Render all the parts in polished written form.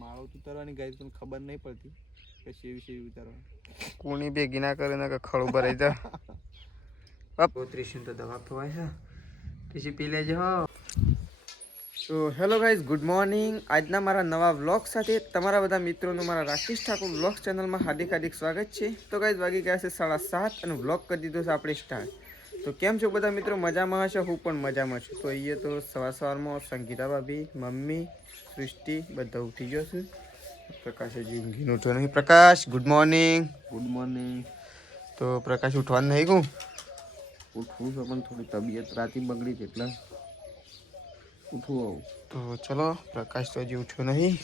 માળો તો ઉતારવાની ગાઈસ પણ ખબર નહીં પડતી કે શેવી ઉતારવાની. કોની ભેગી ના કરે ને કે ખળું ભરાઈ જા. બાપ ત્રીસી તો દવા પવાય છે. ત્રીસી પી લેજો હો. તો હેલો ગાઈઝ, ગુડ મોર્નિંગ. આજના મારા નવા વ્લોગ સાથે તમારા બધા મિત્રોનું મારા રાકેશ ઠાકોર વ્લોગ ચેનલમાં હાર્દિક સ્વાગત છે. તો ગાઈઝ વાગી ગયા છે 7:30 અને વ્લોગ કરી દીધો છે આપણે સ્ટાર્ટ. તો કેમ છો બધા મિત્રો? મજામાં હશે? હું પણ મજામાં છું. તો અહીંયા તો સવારમાં સંગીતા ભાભી, મમ્મી, સૃષ્ટિ બધા ઉઠી ગયો છે. પ્રકાશ હજી ઊંઘીને ઉઠ્યો નહીં. પ્રકાશ ગુડ મોર્નિંગ. Good morning. તો પ્રકાશ ઉઠવાનું નહીં કહું? ઉઠવું છે પણ થોડી તબિયત રાતી બગડી છે એટલે ઉઠવું આવું. તો ચલો, પ્રકાશ તો હજી ઉઠ્યો નહીં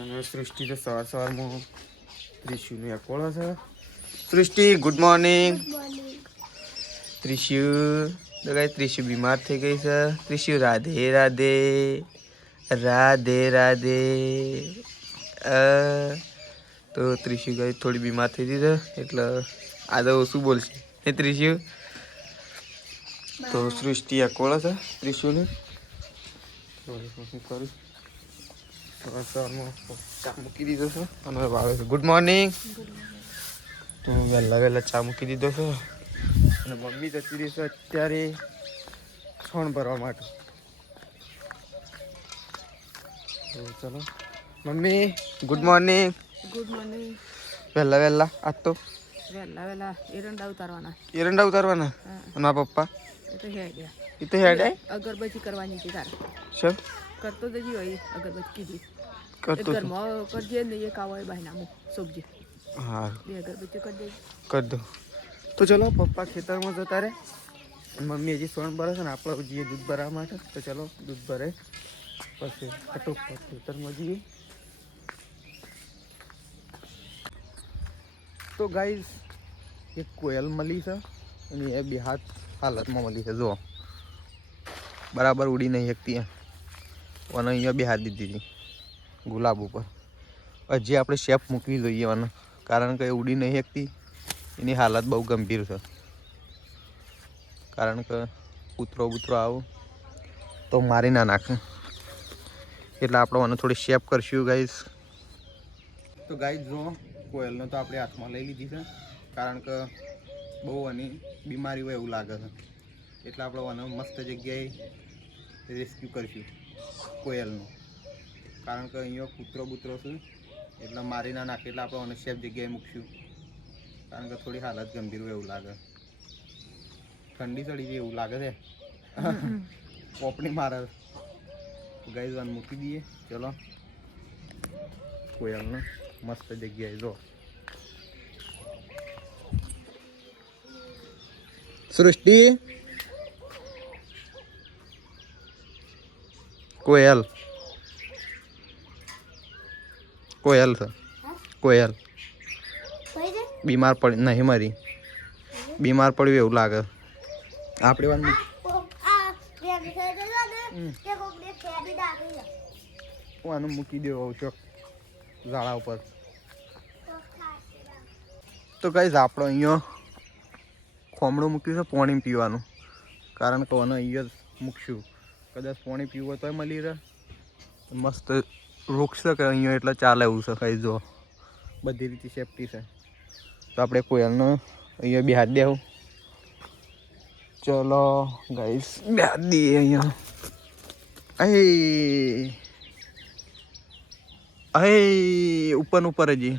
અને સૃષ્ટિ તો સવારમાં ત્રિશુને અકોળો છે. સૃષ્ટિ ગુડ મોર્નિંગ. ત્રિશુ તો કઈ ત્રિશુ બીમાર થઈ ગઈ છે. ત્રિશુ રાધે રાધે રાધે રાધે. તો ત્રિશુ ગઈ થોડી બીમાર થઈ ગઈ છે એટલે આદો શું બોલશે એ ત્રિશુ. તો સૃષ્ટિ અકોળો છે ત્રિશુને. શું કરું? સવારમાં ચા મૂકી દીધો છે અને વાવે છે. Good morning. તો વહેલા ચા મૂકી દીધો છે અને મમ્મી જતી રહી છે અત્યારે છોણ ભરવા માટે. તો ચલો mummy good morning. Good morning. વહેલા આજ તો વહેલા એરંડા ઉતારવાના. એરંડા ઉતારવાના? અને મારા પપ્પા એ તો હેડ્યા. એ તો હેડે અગરબત્તી કરવાની હતી તારે. સર કરતો જજી હોય અગરબત્તી કીધી. કરતો ઘરમાં કરજે ને એક આવો બહાનામાં સબ્જી. હા 2 અગરબત્તી કરી દેજે. કરી દો. તો ચલો પપ્પા ખેતરમાં જતા રહે. મમ્મી હજી સોન ભરે છે ને આપણે જઈએ દૂધ ભરવા માટે. તો ચલો દૂધ ભરે પછી ફટોફટ ખેતરમાં જઈએ. તો ગાઈઝ એક કોયલ મળી છે અને એ બે હાથ હાલતમાં મળી છે. જો બરાબર ઉડી નહીં શકતી અને અહીંયા બે હાથ દીધી હતી ગુલાબ ઉપર. હજી આપણે શેપ મૂકવી જોઈએ અને કારણ કે એ ઉડી નહીં શકતી. એની હાલત બહુ ગંભીર છે કારણ કે કૂતરો આવો તો મારી ના નાખે એટલે આપણે આને થોડી શેપ કરશું ગાઈઝ. તો ગાઈઝ જો કોયલનો તો આપણે હાથમાં લઈ લીધી છે કારણ કે બહુ આની બીમારી હોય એવું લાગે છે એટલે આપણે આને મસ્ત જગ્યાએ રેસ્ક્યુ કરીશું કોયલનો. કારણ કે અહીંયા કૂતરો છે એટલે મારી ના નાખે એટલે આપણે આને સેફ જગ્યાએ મૂકશું કારણ કે થોડી હાલત ગંભીર હોય એવું લાગે. ઠંડી ચડી જાય એવું લાગે છે. પોપડી મારે ગાઈઝ આને મૂકી દઈએ. ચલો કોયલને મસ્ત જગ્યાએ જો. સૃષ્ટિ કોયલ છે. કોયલ બીમાર પડી નહીં મરી. બીમાર પડ્યું એવું લાગે. આપણે આનું મૂકી દેવો ચોક ઝાડા ઉપર. તો ગાઈઝ આપણે અહીંયા ખોમડું મૂક્યું છે પાણી પીવાનું કારણ કે આને અહીંયા મૂકશું. કદાચ પાણી પીવું હોય તોય મળી રહે. મસ્ત વૃક્ષ છે કે અહીંયા એટલે ચાલે એવું છે. કઈ જો બધી રીતે સેફટી છે. તો આપણે કોયલનો અહીંયા બે હાથ દેવું. ચલો ગાઈસ બે હાથ દઈએ અહીંયા. ઉપર હજી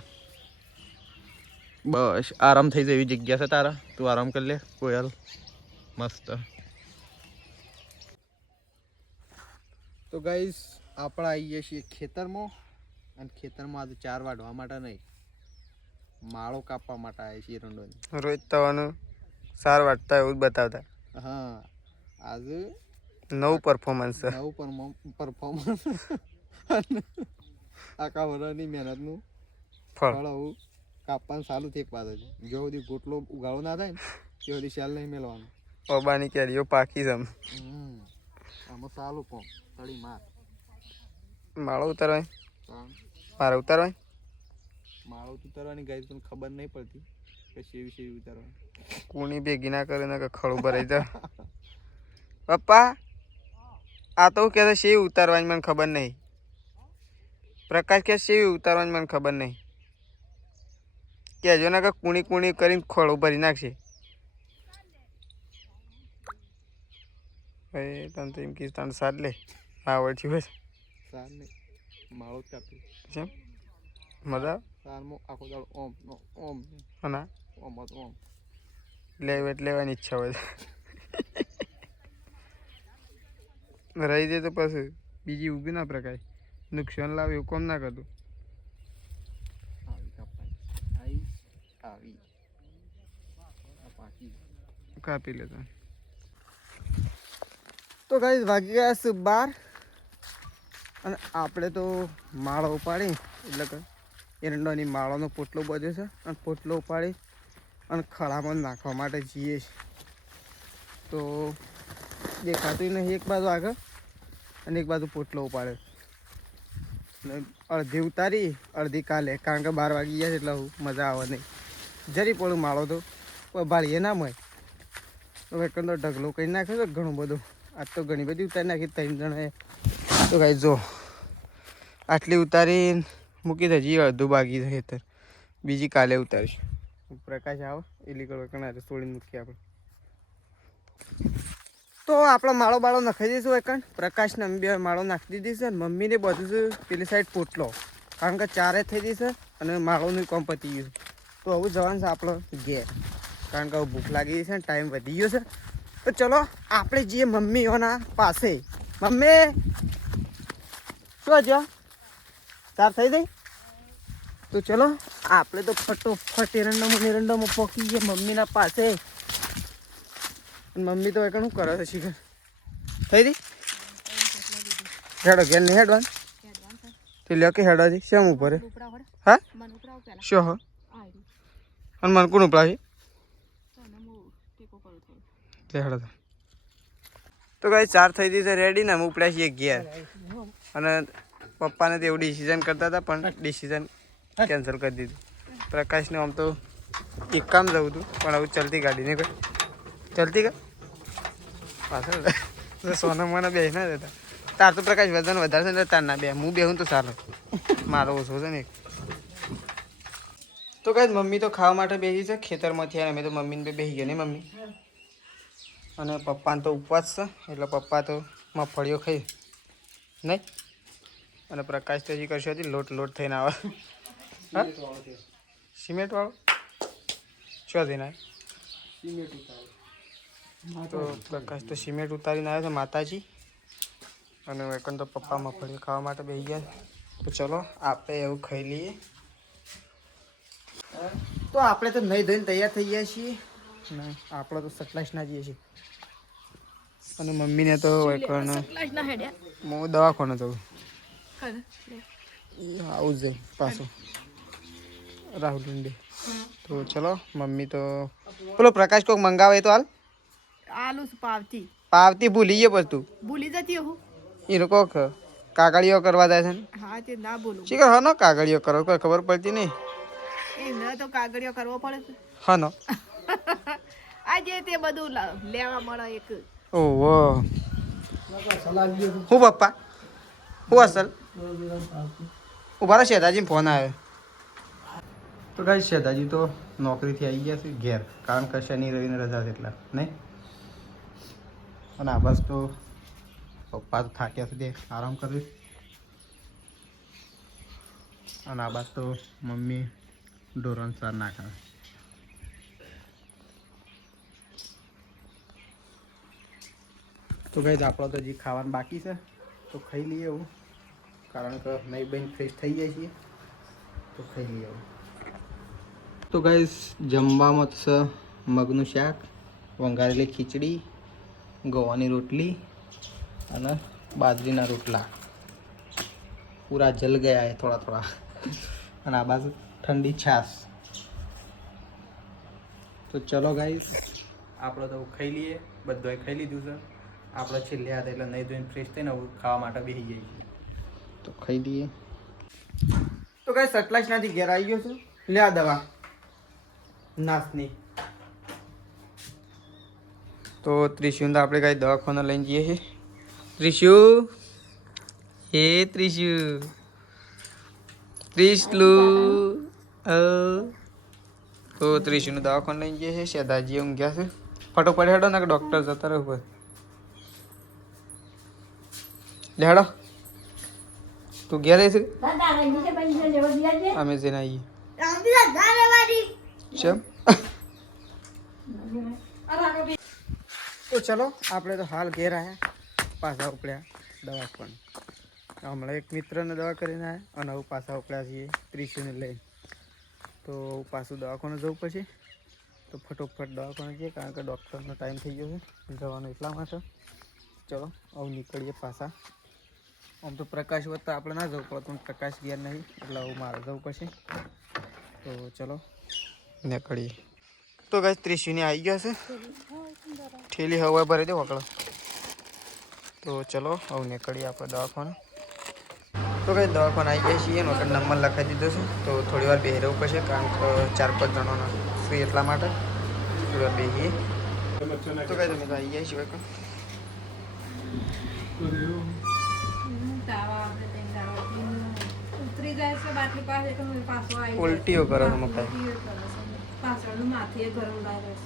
બસ આરામ થઈ જાય એવી જગ્યા છે તારા. તું આરામ કરી લે કોયલ મસ્ત. તો ગાઈસ આપણે આવીએ છીએ ખેતરમાં અને ખેતરમાં આજે 4 વાઢવા માટે નહીં, માળો કાપવા માટે આવ્યા છીએ એરંડોની. રોજ તવાનું 4 વાટતા એવું જ બતાવતા. હા આજે નવું પરફોર્મન્સ છે. નવું પરફોર્મન્સ આખા વર્ષની મહેનતનું ફળ આવું કાપવાનું ચાલુ થઈ. એક વાત છે જો સુધી ગોટલો ઉગાડો ના થાય ને તે સુધી શેલ નહીં મેળવાનું. ઓબાની કેરીઓ પાકી છે આમાં ચાલુ કોમ તળી માર. માળો ઉતારવાય મારે ઉતારવાય. માળો ઉતારવાની ગાઈસ પણ ખબર નહીં પડતી કે શેવી ઉતારવાની. કોની ભેગી ના કરે ને કે ખળું ભરાઈ જા. પપ્પા આ તો કે શેવી ઉતારવાની મને ખબર નહીં. પ્રકાશ કે છે ઉતારવાની મને ખબર નહીં. કહેજો ને કે કુણી કુણી કરીને ખોળો ભરી નાખશે. ભાઈ તને તો એમ કીધું તને સાદ લે આવડતી બસ સાર ને માળો જ કાપી કેમ મજા સારમાં આખો દાડો ઓમ ઓમ હા ઓમ ઓમ લેવાની ઈચ્છા હોય રહી જાય તો પછી બીજી ઊભી ના પ્રકાશ નુકસાન લાવે એવું કોમ ના કરતું. આવી કાપવાની આવી આ પાકી કાપી લેતા. તો ગાઈસ વાગી ગયા છે 12 અને આપણે તો માળો ઉપાડી એટલે કે એરંડોની માળોનો પોટલો બધો છે અને પોટલો ઉપાડી અને ખળામાં નાખવા માટે જઈએ છીએ. તો દેખાતું નહીં એક બાજુ આગળ અને એક બાજુ પોટલો ઉપાડે અડધી ઉતારી અડધી કાલે કારણ કે 12 વાગી ગયા છે એટલે મજા આવે નહીં. જરી પડું માળો તો ભાળીએ ના મળે તો એકંદર ઢગલો કરી નાખ્યો તો ઘણું બધું. આજ તો ઘણી બધી ઉતારી નાખી 3 જણાએ. તો કાંઈ જો આટલી ઉતારી મૂકી દે હજી અડધું બાકી છે ખેતર બીજી કાલે ઉતારીશું. પ્રકાશ આવે એ લીકડ કણા તોડીને મૂકીએ આપણે. તો આપણે માળો બાળો નાખી દઈશું એકણ પ્રકાશને અમે બે માળો નાખી દીધી છે અને મમ્મીને બધું છે પેલી સાઈડ પોટલો કારણ કે 4 થઈ ગઈ છે અને માળોનું કામ પતી ગયું છે. તો હવે જવાનું છે આપણે ઘેર કારણ કે હવે ભૂખ લાગી છે ને ટાઈમ વધી ગયો છે. તો ચલો આપણે જઈએ મમ્મીઓના પાસે. મમ્મી શું જો 4 થઈ ગઈ? તો ચલો આપણે તો ફટોફટ એરંડામાં પહોંચી ગઈએ મમ્મીના પાસે. મમ્મી તો શું કરે છે શીખર થઈ ગઈ? હેડો ઘેર નહીં હેડવાનું તે લ્યો કે હેડવાથી શેમ ઉપર હા શું હા અને મને કોણ ઉપડાવી હેડો. તો કઈ 4 થઈ ગઈ છે રેડી ને અમે ઉપડ્યા છીએ ઘેર અને પપ્પાને તો એવું ડિસિઝન કરતા હતા પણ ડિસિઝન કેન્સલ કરી દીધું. પ્રકાશને આમ તો એક કામ જવું હતું પણ હવે ચલતી ગાડી નહીં કોઈ ચલતી કા પાછળ સોના મને બે ના દેતા. તાર તો પ્રકાશ વજન વધારે છે ને તાર ના બે હું બેહું તો સારું મારો ઓછો છે ને. તો કઈ મમ્મી તો ખાવા માટે બેસી છે ખેતરમાંથી અમે તો મમ્મીને બે બેસી ગયા ને મમ્મી અને પપ્પાને તો ઉપવાસ છે એટલે પપ્પા તો મગફળીઓ ખાઈ નહીં અને પ્રકાશ તો હજી કરશો હતી લોટ થઈને આવે. હા સિમેન્ટ વાળો શું થઈને આવે સિમેન્ટ ઉતારે તો પ્રકાશ તો સિમેન્ટ ઉતારીને આવ્યો છે માતાજી અને એકન તો પપ્પા મગફળી ખાવા માટે બેસી ગયા. તો ચલો આપણે એવું ખાઈ લઈએ. તો આપણે તો નહીં ધોઈને તૈયાર થઈ ગયા છીએ ને આપણે તો સટલાઈસના જઈએ છીએ અને મમ્મીને તો એકન હું દવાખાને જઉં આવું જ જાય પાછું રાહુલ ઇન્ડે. તો ચલો મમ્મી તો પેલો પ્રકાશ કોઈક મંગાવે તો હાલ આલુ પાવતી ભૂલી ગયો પછી તું ભૂલી જતી હું એ લોકો કાગળીઓ કરવા જાય છે ને હા તે ના બોલું શીખર હા નો કાગળીઓ કરો કોઈ ખબર પડતી નહીં એ ન તો કાગળિયો કરવો પડે છે હા નો આજે તે બધું લેવા મળે એક ઓહો હું પપ્પા હું અસલ ઉભા રહો શેતાજી ફોન આવ્યો. તો ગાઈ શેતાજી તો નોકરીથી આવી ગયા છે ઘેર કારણ કે શનિ રવિને રજા છે એટલા નહીં અને આ બસ તો પપ્પા તો થાક્યા સુધી આરામ કર્યું અને આ બાદ તો મમ્મી ઢોરણ સાર નાખે. તો ગાઈઝ આપણો તો હજી ખાવાનું બાકી છે તો ખાઈ લઈએ એવું કારણ કે નહીં બહેન ફ્રેશ થઈ જાય છીએ તો ખાઈ લઈએ એવું. તો ગાઈઝ જમવામાં છે મગનું શાક વંગારેલી ખીચડી ગવાની રોટલી અને બાજરીના રોટલા પૂરા જલ ગયા है થોડા થોડા અને આ બાજુ ઠંડી છાશ. તો ચલો ગાઈઝ આપણે તો ખાઈ લઈએ બધાએ ખાઈ લીધું છે આપણે છેલ્લે હતા એટલે નહીં ધોઈને ફ્રેશ થઈને ખાવા માટે બેસી જઈએ છીએ તો ખાઈ લઈએ. તો ગાઈઝ સટલાઈસ નાથી ઘેર આવી ગયો છું લે આ દવા નાસની. તો ત્રિશુને તો આપણે કાંઈ દવાખાને લઈને જઈએ છીએ. ત્રિશુ એ ત્રિશુ ત્રિશલું તો ત્રિશુનું દવાખાને લઈને જઈએ છે. શેદાજી ઊંઘ્યા છે. ફટોફટ હેડો ને ડૉક્ટર જતા રહો. હેડો તું ઘેર છે. અમે જઈને આવીએ. ચમ તો ચલો આપણે તો હાલ ઘેર આવ્યા, પાછા ઉપડ્યા દવાખાને. હમણાં એક મિત્રને દવા કરીને આવ્યા અને હવે પાછા ઉપડ્યા છીએ ત્રિશુને લઈને. તો પાછું દવાખાને જવું પછી તો ફટોફટ દવાખાને જઈએ, કારણ કે ડૉક્ટરનો ટાઈમ થઈ ગયો છે જવાનો, એટલા માટે. ચલો હવે નીકળીએ પાછા. આમ તો પ્રકાશ વધતા આપણે ના જવું પડે, પણ પ્રકાશ ગયા નહીં એટલે હવે મારે જવું પછી. તો ચલો નીકળીએ. તો ગાઈસ ત્રિશુને આવી ગયા છે, ઠેલી હવા ભરી દે વકડો. તો ચલો હવે નીકળીએ આપણે દવાખાને. તો કંઈ દવાખાને આવી ગયા છીએ, એનો નંબર લખાઈ દીધો છે. તો થોડી વાર બેસી રહેવું પડશે, કારણ કે 4-5 જણાના ફ્રી એટલા માટે થોડી વાર બેસીએ. તો કંઈ તમે તો આવી ગયા છીએ ઉલટીઓ કરે પાછળનું માથે ગરમ લાગે છે.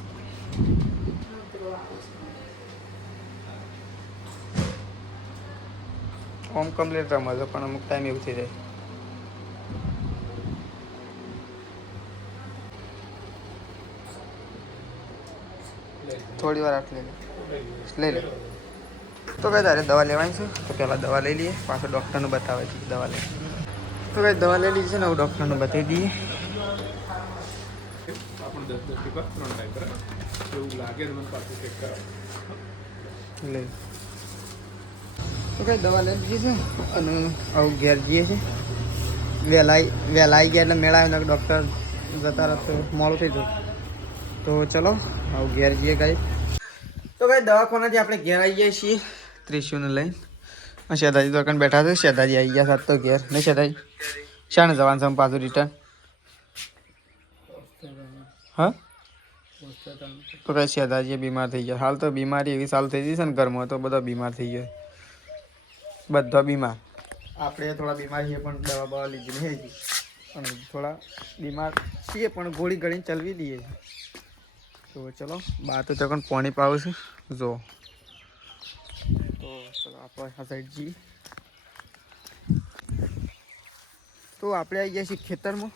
હોમ કમ્પ્લીટ રમે છે, પણ અમુક ટાઈમ એવું થઈ જાય. થોડી વાર આટલી લઈ લે. તો કઈ તારે દવા લેવાની છે, તો પહેલાં દવા લઈ લઈએ, પાછું ડૉક્ટરને બતાવે છે દવા લઈ. તો કઈ દવા લઈ લીધી છે ને, હું ડૉક્ટરને બતાવી દઈએ. લે તો કઈ દવા લઈ લીધી છે અને આવું ઘેર જઈએ છે. વહેલા આવી ગયા એટલે મેળાવીને ડૉક્ટર જતા રહેતો મોડું થઈ જતું. તો ચલો આવું ઘેર જઈએ કાંઈ. તો કાંઈ દવાખાનાથી આપણે ઘેર આવી ગયા છીએ ત્રિશુને લઈને. શેદાજી દુકાન બેઠા છે. શેદાજી આવી ગયા સાત તો ઘેર નહીં. શેદાજી શાને જવાનું છે પાછું રિટર્ન? હા તો કઈ શેદાજી બીમાર થઈ ગયા. હાલ તો બીમારી એવી ચાલુ થઈ ગઈ છે ને ઘરમાં, તો બધા બીમાર થઈ ગયા, બધા બીમાર. આપણે થોડા બીમાર છીએ પણ દવા બવા લીધી નહીં હજી, પણ થોડા બીમાર છીએ પણ ગોળી ગળીને ચલવી દઈએ. તો ચલો બહાર તો તકન પાણી પાવું છે જો. તો ચલો આપણે આ સાઈડ જઈએ. તો આપણે આવી ગયા છીએ ખેતરમાં.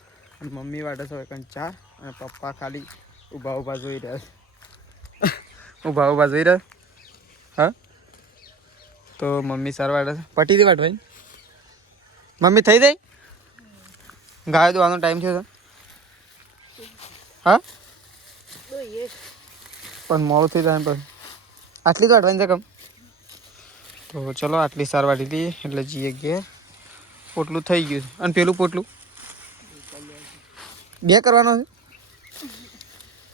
મમ્મી વાટે છે એકન ચા, અને પપ્પા ખાલી ઊભા જોઈ રહ્યા છે. ઊભા જોઈ રહ્યા. હા તો મમ્મી સાર વાટે છે. પટી દે વાટવાઈ. મમ્મી થઈ જાય. ગાય દોવાનો ટાઈમ થયો છે. હા પણ મોડું થઈ જાય પછી. આટલી તો વાટવાની છે કમ. તો ચલો આટલી સાર વાટી દઈએ એટલે જઈએ ઘેર. પોટલું થઈ ગયું છે. અને પેલું પોટલું 2 કરવાનો છે.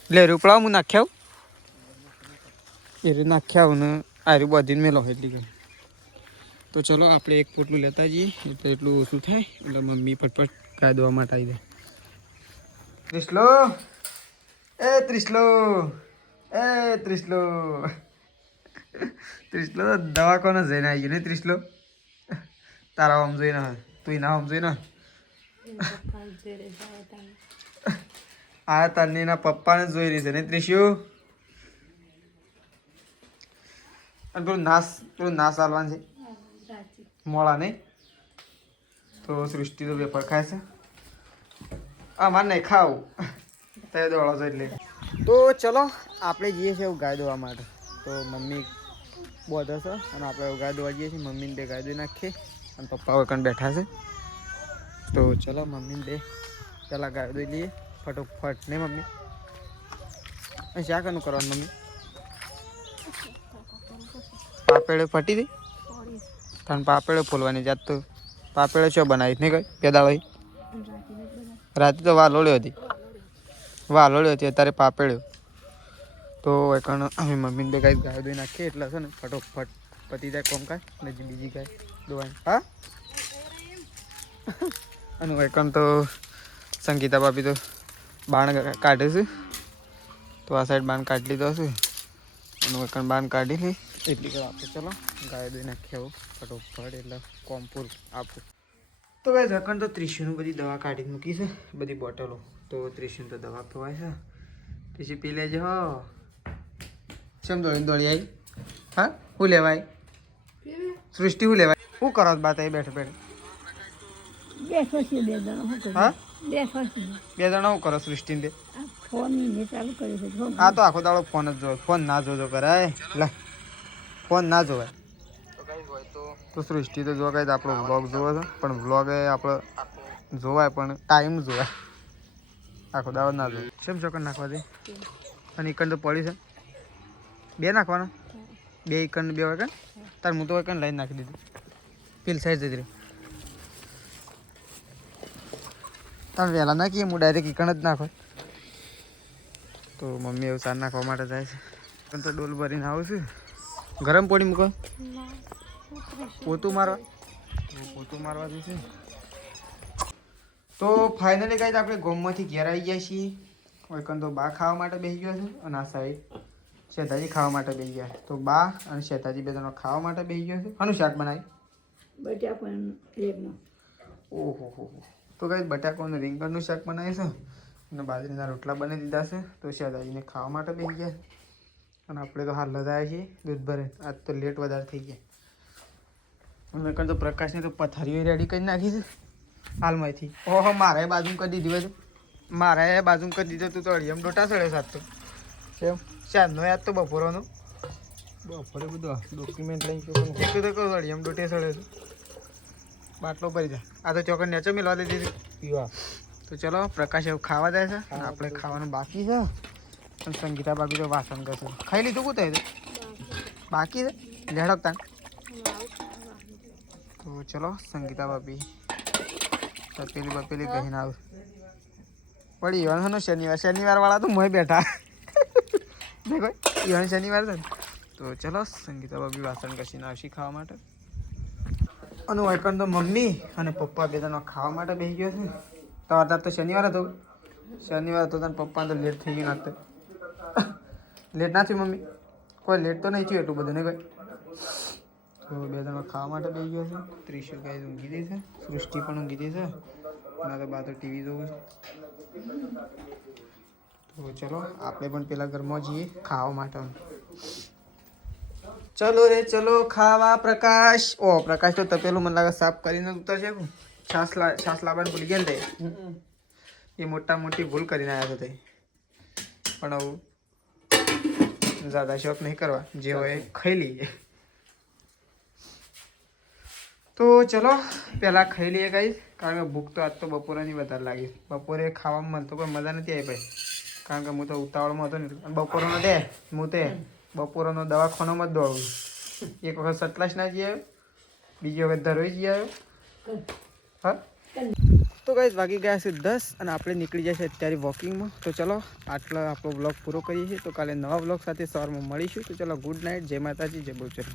લે રૂપડા હું નાખ્યા આવું એ નાખ્યા આવું ને આર્યું બધીને મેલો એટલી ગઈ. તો ચલો આપણે એક પોટલું લેતા જઈએ, એટલે એટલું ઓછું થાય એટલે મમ્મી ફટફટ ગાય દોવા માટે આવી જાય. ત્રિશલો ત્રિશલો દવાખાને જઈને આવી ગયો ને ત્રિશલો. તારા આમ જોઈને તું ના આમ જોઈને આ તન્નીના પપ્પાને જોઈ રહી છે ને ત્રિશુ. અને પેલું નાશ હાલવાનું છે મોડા નહીં. તો સૃષ્ટિ તો વેપાર ખાય છે. અમારે નહીં ખાવું તે દોડો છો એટલે. તો ચલો આપણે જઈએ છીએ ગાય દોવા માટે. તો મમ્મી બોધે છે અને આપણે ગાય દોવા જઈએ છીએ. મમ્મીને 2 ગાય દોઈ નાખીએ અને પપ્પા વખત બેઠા છે. તો ચલો મમ્મીને 2 પહેલાં ગાય દોઈ લઈએ ફટોફટ. નહીં મમ્મી શા કરવાનું કરવાનું મમ્મી? પાપેડે ફટી દઈ તને પાપેડે ફોલવાની જાત. તો પાપેડે શું બનાવી નહીં કઈ પેદા હોય રાતે તો વાલોડ્યો હતી અત્યારે પાપેડ્યો. તો એકણ અમે મમ્મીને 2 ગાય દોઈ નાખીએ એટલે છે ને ફટોફટ પતી જાય કોમ કાંઈ ને બીજી ગાય દોવાની. હા અને એકણ તો સંગીતા ભાભી તો બાણ કાઢે છે. તો આ સાઈડ બાણ કાઢી લીધો હશે અને એકણ બાણ કાઢી લે એટલી કર આપણે. ચલો ગાય દોઈ નાખીએ આવું ફટોફટ એટલે કોમ્પુર આપું. તો ગાઈસ રકન તો ત્રિશુનું બધી દવા કાઢી મૂકી છે, બધી બોટલો. તો ત્રિશુન તો દવા પવાય છે. ત્રિશુ પી લેજે હો. ચમ દોડી આવી? હા, શું લેવાય? સૃષ્ટિ શું લેવાય? શું કરો બાત અહીં બેઠે બેઠે? હા, બે જણા શું કરો સૃષ્ટિને? હા, તો આખો દાડો ફોન જ જોવે. ફોન ના જોજો કરાય. લે, ફોન ના જોવાય. તો સૃષ્ટિ તો જોવા કઈ આપણો વ્લોગ જોવે છે, પણ વ્લોગ એ આપણે જોવાય પણ ટાઈમ જોવાય, આખો દાડો ના જોવાય. કેમ ચોકન નાખવા દે? અને એકન તો પડી છે, બે નાખવાના, બે એકન બે વાગે. તાર હું તો એકન લઈને નાખી દીધું, પેલ સાઈડ જતી રહી. તમે વહેલા નાખીએ, હું ડાયરેક્ટ એકન જ નાખો. તો મમ્મી એવું સાર નાખવા માટે જાય છે. તો ડોલ ભરીને આવું છું. ગરમ પાણી મૂકો, પોતું મારવા જઈશું. તો ફાઇનલી ગાઈસ આપણે ગોમમાંથી ઘેર આવી ગયા છીએ. ઓયકન તો બા ખાવા માટે બેસી ગયા છે, અને આ સાઈડ શેતાજી ખાવા માટે બેસી ગયા. તો બા અને શેતાજી બે જણા ખાવા માટે બેસી ગયા છે. આનું શાક બનાવી? ઓહો. તો ગાઈસ બટાકાનું રીંગણનું શાક બનાવ્યું છે, અને બાજરીના રોટલા બનાવી દીધા છે. તો શેતાજીને ખાવા માટે બેસી ગયા. અને આપણે તો હાલ લગાવ્યા છીએ દૂધ ભરે. આજ તો લેટ વધારે થઈ ગયા. અને તો પ્રકાશની તો પથારીઓ રેડી કરી નાખી છે હાલમાંથી. ઓહો, મારે બાજુ કરી દીધી હોય. મારે બાજુ કરી દીધો. તું તો અડિયમ ડોટા સડે સાત તો કેમ ચાંદનો યાદ તો બપોરનો. બપોરે બધું ડોક્યુમેન્ટ લઈને તો કહું અડિયમ ડોટે સડે છે. બાટલો ભરી જાય. આ તો ચોકન નેચો મેળવા દઈ દીધી પીવા. તો ચલો પ્રકાશ એવું ખાવા જાય છે, અને આપણે ખાવાનું બાકી છે. અને સંગીતા બાબી તો વાસણ કરશે. ખાઈ લીધું કું થાય બાકી છે લેડકતા. તો ચલો સંગીતા બાબી પેલી કહીને આવ પડી ઈવન શનિવાર વાળા તો મોય બેઠા દેખો ઈવન શનિવાર છે. તો ચલો સંગીતા બાબી વાસણ કસીને આવશી ખાવા માટે. અને વાયકન તો મમ્મી અને પપ્પા બે જણા ખાવા માટે બેસી ગયો છે. તો અત્યારે તો શનિવાર હતો તને પપ્પા તો લેટ થઈ ગયું નાખતો. લેટ ના થયું મમ્મી? કોઈ લેટ તો નહીં થયું એટલું બધું ને કોઈ. તો બે જણા ખાવા માટે બેસી ગયો છે. ત્રિશુ ગાય ઊંઘી દઈ છે, સૃષ્ટિ પણ ઊંઘી દઈ છે, અને તો બહાર ટીવી જોવું છે. તો ચલો આપણે પણ પેલા ઘરમાં જઈએ ખાવા માટે. ચલો રે ચલો ખાવા. પ્રકાશ પ્રકાશ તો તપેલું મને લાગે સાફ કરીને ઉતરશે. છાસ લાવવાનું ભૂલી ગયા ને એ મોટી ભૂલ કરીને આવ્યા હતા. પણ આવું જ્યાદા શોખ નહીં કરવા, જે હોય ખાઈ લઈએ. તો ચલો પહેલાં ખાઈ લઈએ ગાઈસ, કારણ કે ભૂખ તો આજ તો બપોરેની વધારે લાગી. બપોરે ખાવામાં મને તો કોઈ મજા નથી આવી ભાઈ, કારણ કે હું તો ઉતાવળમાં હતો ને. બપોરનો દે હું તે બપોરનો દવાખાનામાં જ દોડું. એક વખત સતલાસ ના જઈ આવ્યો, બીજી વખત ધરોઈ જઈ આવ્યો. હા, તો ગાઈસ વાગી ગયા છે 10, અને આપણે નીકળી જાય છે અત્યારે વોકિંગમાં. તો ચલો આટલો આપણો બ્લોગ પૂરો કરીએ છીએ. તો કાલે નવા બ્લોગ સાથે સવારમાં મળીશું. તો ચલો ગુડ નાઇટ, જય માતાજી, જય બહુચર.